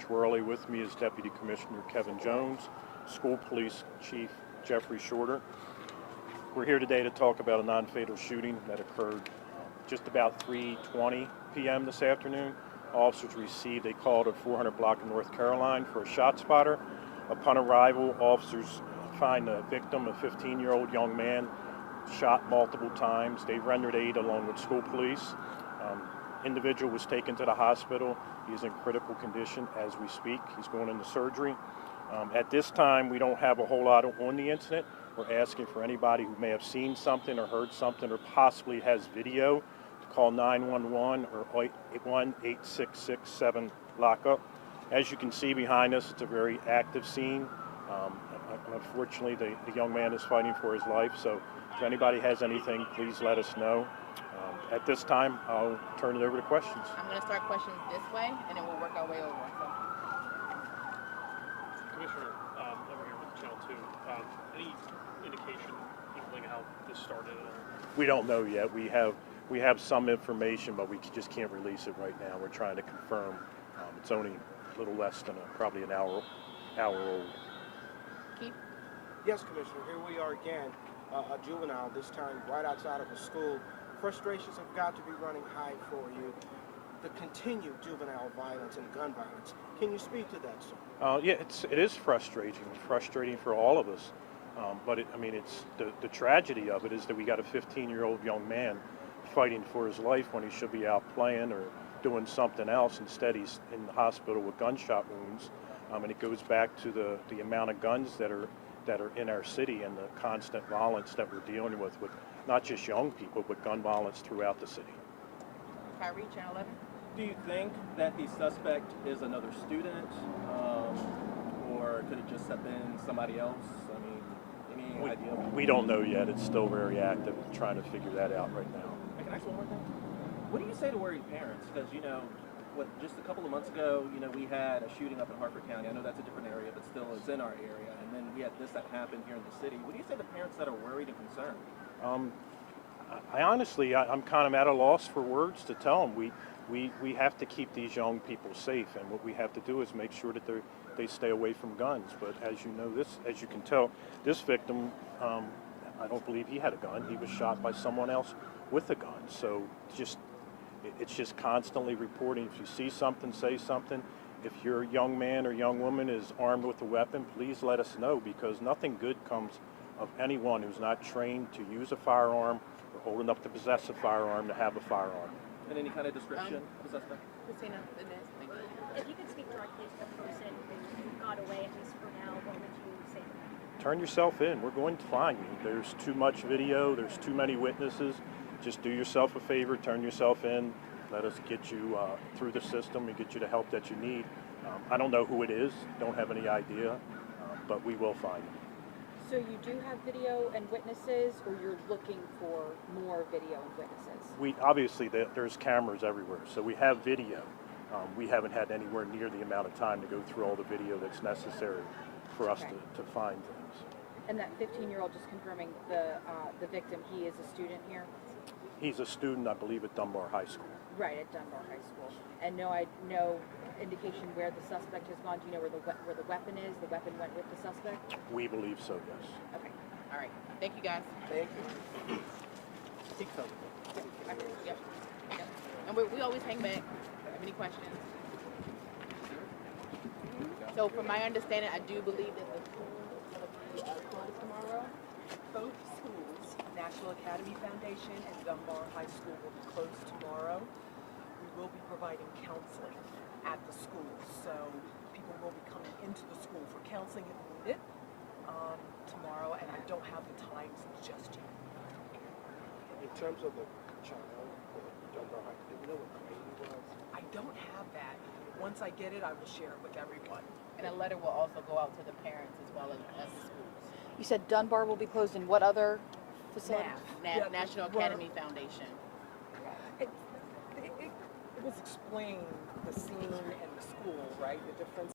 Rich Worley. With me is Deputy Commissioner Kevin Jones, School Police Chief Jeffrey Shorter. We're here today to talk about a non-fatal shooting that occurred just about 3:20 p.m. this afternoon. Officers received a call to 400 block of North Carolina for a shot spotter. Upon arrival, officers find the victim, a 15-year-old young man, shot multiple times. They rendered aid along with school police. Individual was taken to the hospital. He's in critical condition as we speak. He's going into surgery. At this time, we don't have a whole lot on the incident. We're asking for anybody who may have seen something or heard something or possibly has video to call 911 or 818-667 lockup. As you can see behind us, it's a very active scene. Unfortunately, the young man is fighting for his life, so if anybody has anything, please let us know. At this time, I'll turn it over to questions. I'm going to start questions this way, and then we'll work our way over. So. Commissioner, over here with Channel 2, any indication, inkling how this started? We don't know yet. We have some information, but we just can't release it right now. We're trying to confirm. It's only a little less than probably an hour old. Keith? Yes, Commissioner. Here we are again, a juvenile, this time right outside of a school. Frustrations have got to be running high for you. The continued juvenile violence and gun violence. Can you speak to that, sir? Yeah, it is frustrating. It's frustrating for all of us. But it's the tragedy of it is that we got a 15-year-old young man fighting for his life when he should be out playing or doing something else. Instead, he's in the hospital with gunshot wounds. And it goes back to the amount of guns that are in our city and the constant violence that we're dealing with not just young people, but gun violence throughout the city. Kyrie, Channel 11. Do you think that the suspect is another student, or could it just have been somebody else? I mean, any idea? We don't know yet. It's still very active. We're trying to figure that out right now. Can I ask one more thing? What do you say to worried parents? Because, just a couple of months ago, we had a shooting up in Harford County. I know that's a different area, but still it's in our area. And then we had this that happened here in the city. What do you say to parents that are worried and concerned? I'm kind of at a loss for words to tell them. We have to keep these young people safe, and what we have to do is make sure that they stay away from guns. But as you can tell, this victim, I don't believe he had a gun. He was shot by someone else with a gun. So it's just constantly reporting. If you see something, say something. If your young man or young woman is armed with a weapon, please let us know, because nothing good comes of anyone who's not trained to use a firearm or old enough to possess a firearm to have a firearm. And any kind of description of the suspect? Christina, Inez, thank you. If you could speak directly to the person who got away, at least for now, what would you say to them? Turn yourself in. We're going to find you. There's too much video. There's too many witnesses. Just do yourself a favor. Turn yourself in. Let us get you through the system and get you the help that you need. I don't know who it is. Don't have any idea, but we will find you. So you do have video and witnesses, or you're looking for more video and witnesses? There's cameras everywhere, so we have video. We haven't had anywhere near the amount of time to go through all the video that's necessary for us to find things. And that 15-year-old, just confirming, the victim, he is a student here? He's a student, I believe, at Dunbar High School. Right, at Dunbar High School. And no indication where the suspect has gone? Do you know where the weapon is? The weapon went with the suspect? We believe so, yes. Okay. All right. Thank you, guys. Thank you. Yep. And we always hang back. Have any questions? So, from my understanding, I do believe that the school is going to be closed tomorrow. Both schools, National Academy Foundation and Dunbar High School, will be closed tomorrow. We will be providing counseling at the schools, so people will be coming into the school for counseling if needed tomorrow, and I don't have the times just yet. In terms of the child, Dunbar High, do you know what grade he was? I don't have that. Once I get it, I will share it with everyone. And a letter will also go out to the parents as well as the schools. You said Dunbar will be closed in what other facility? National Academy Foundation. It was explained, the scene and the school, right? The difference